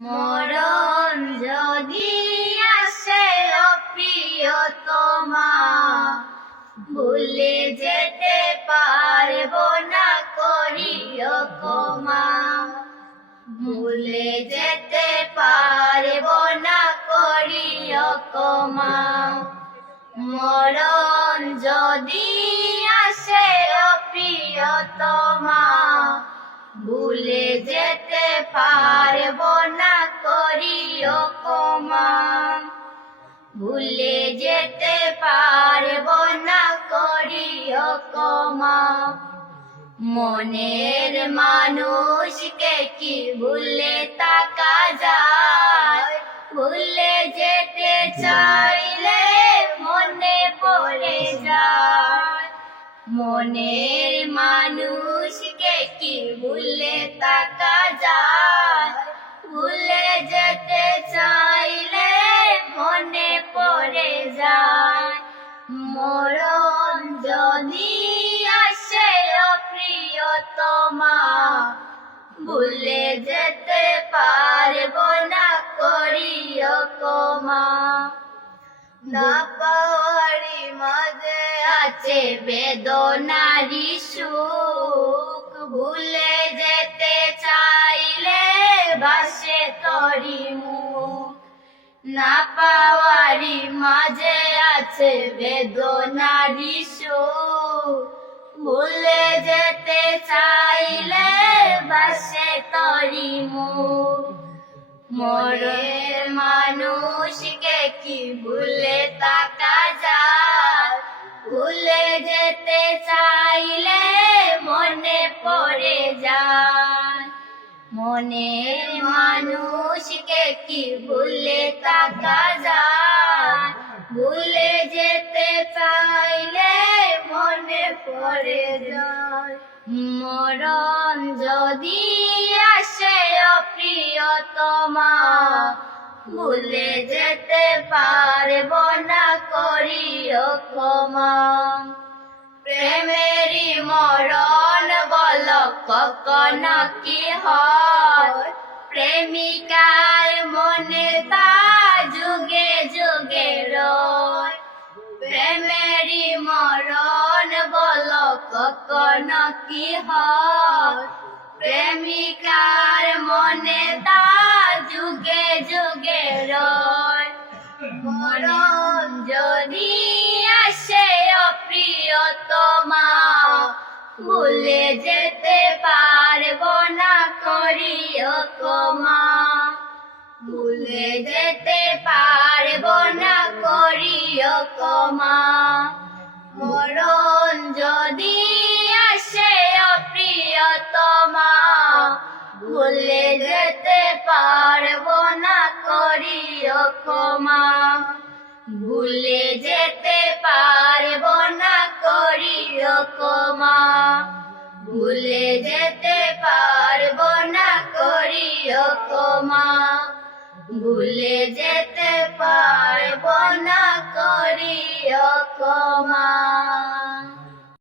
মরণ যদি আসে ও প্রিয়তমা, ভুলে যেতে পারবো না করিও ক্ষমা। ভুলে যেতে পারবো না করিও ক্ষমা। মরণ যদি আসে ও প্রিয়তমা, ভুলে যেতে পারবো না করিও ক্ষমা। ভুলে যেতে পারবো না করিও ক্ষমা। মনের মানুষকে কি ভুলে থাকা যায়? ভুলে যেতে চাইলে মনে পড়ে যায়। মনের মানুষকে কি ভুলে থাকা যায়? ভুলে যেতে চাইলে মনে পড়ে যায়। মরণ যদি আসে ও প্রিয়তমা, ভুলে যেতে পারবো না করিও ক্ষমা। না পাওয়ারই মাঝে আছে বেদনারি সুখ, ভুলে যেতে চাইলে ভাসে তোরি মুখ। না পাওয়ারই মাঝে আছে বেদনারি সুখ, ভুলে যেতে চাইলে ভাসে তোরি মুখ। মনের মানুষকে কি ভুলে থাকা যায়? ভুলে যেতে চাইলে মনে পড়ে যায়। মনের মানুষকে কি ভুলে থাকা যায়? ভুলে যেতে চাইলে মনে পড়ে যায়। মরণ যদি আসে ও প্রিয়তমা, ভুলে যেতে পারবো না করিও ক্ষমা। প্রেমেরই মরণ বলো কখনো কি হয়? প্রেমিকার মনে তা যুগে যুগে রয়। প্রেমেরই মরণ বলো কখনো কি হয়? প্রেমিকার মনে তা যুগে যুগে রয়। মরণ যদি আসে ও প্রিয়তমা, ভুলে যেতে পারবো না করিও ক্ষমা। ভুলে যেতে পারবো না করিও ক্ষমা। মরণ যদি আসে ও প্রিয়তমা, ভুলে যেতে পারবো না করিও ক্ষমা। ভুলে যেতে পারবো না করিও ক্ষমা। ভুলে যেতে পারবো না করিও ক্ষমা। ভুলে যেতে পারবো না করিও ক্ষমা।